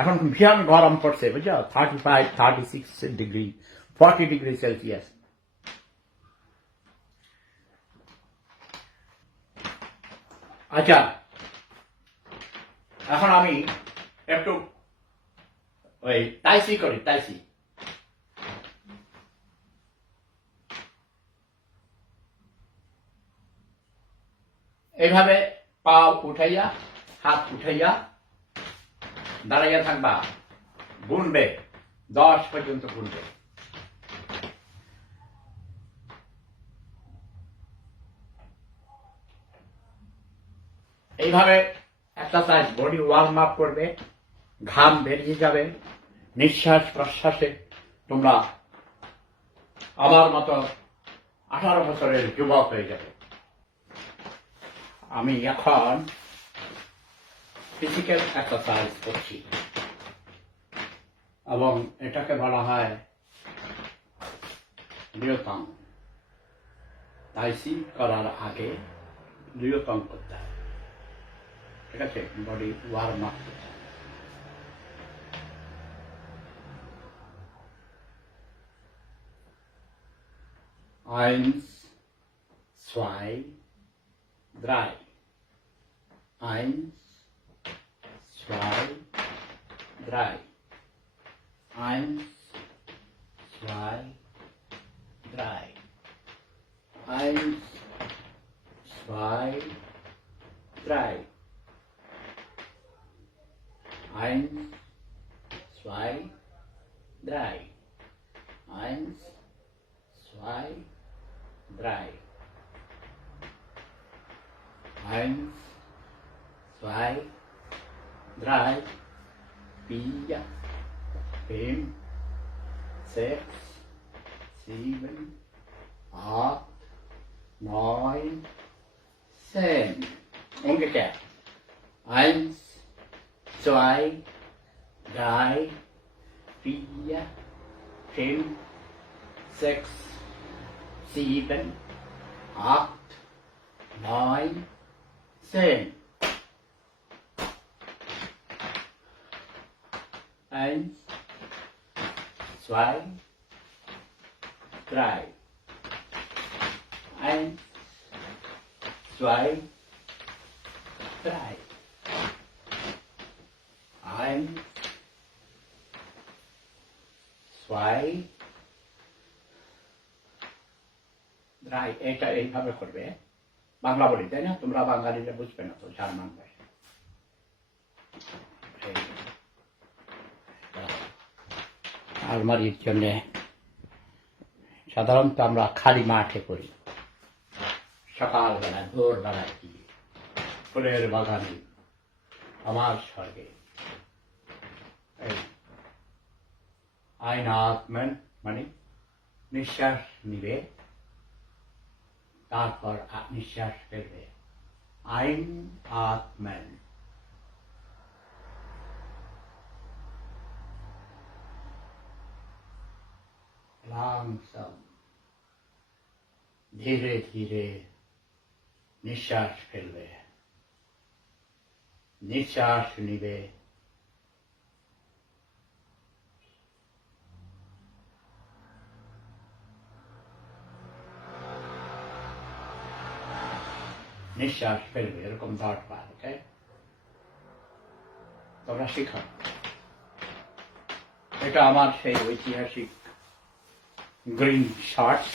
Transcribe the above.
এখন ভীষণ গরম পড়ছে বুঝছো, 35, 36 ডিগ্রি, 40 ডিগ্রি সেলসিয়াস। আচ্ছা, এখন আমি একটু ওই তাইসি করি, তাইসি। এইভাবে পা উঠাইয়া, হাত উঠাইয়া দাঁড়াইয়া থাকবা, গুনবে 10 পর্যন্ত গুনবে। এইভাবে এক্সারসাইজ, বডি ওয়ার্ম আপ করবে, ঘাম বেরিয়ে যাবে, নিঃশ্বাস প্রশ্বাসে তোমরা আমার মতো 18 বছরের যুবক হয়ে যাবে। আমি এখন ফিজিক্যাল এক্সারসাইজ করছি এবং এটাকে বলা হয় লিওতং। তাইসি করার আগে লিওতং করতে হয়, ঠিক আছে? বডি ওয়ার্ম আপ করতে হয়। Eins, zwei, drei. Eins, zwei, drei. Eins, zwei, drei. Eins, zwei, drei. Eins, zwei, drei. Eins, zwei, drei. Eins, zwei, drei, 4, 5, 6, 7, 8, 9, 10. Umgekehrt. 1, 2, 3, 4, 5, 6, 7, 8, 9, 10. 1, 2, 3. 1, 2, 3. 1, 2, 3. এটা এইভাবে করবে। বাংলা বলি, তাই না? তোমরা বাঙালিরা বুঝবে না তো, জার্মান ভাষা। আলমারির জন্য সাধারণত আমরা খালি মাঠে করি, সকালবেলা ভোরবেলায় গিয়ে ফুলের বাগানে, আমার স্বর্গে। আইনাত্মেন মানে নিঃশ্বাস নিবে, তারপর নিঃশ্বাস ফেলবে। আইন আত্মেন। লাংসাম, ধীরে ধীরে নিঃশ্বাস ফেলবে, নিঃশ্বাস নিবে, নিঃশ্বাস ফেলবে, এরকম 10 বার। ওকে, তোমরা শিখো। এটা আমার সেই ঐতিহাসিক গ্রিন শর্টস।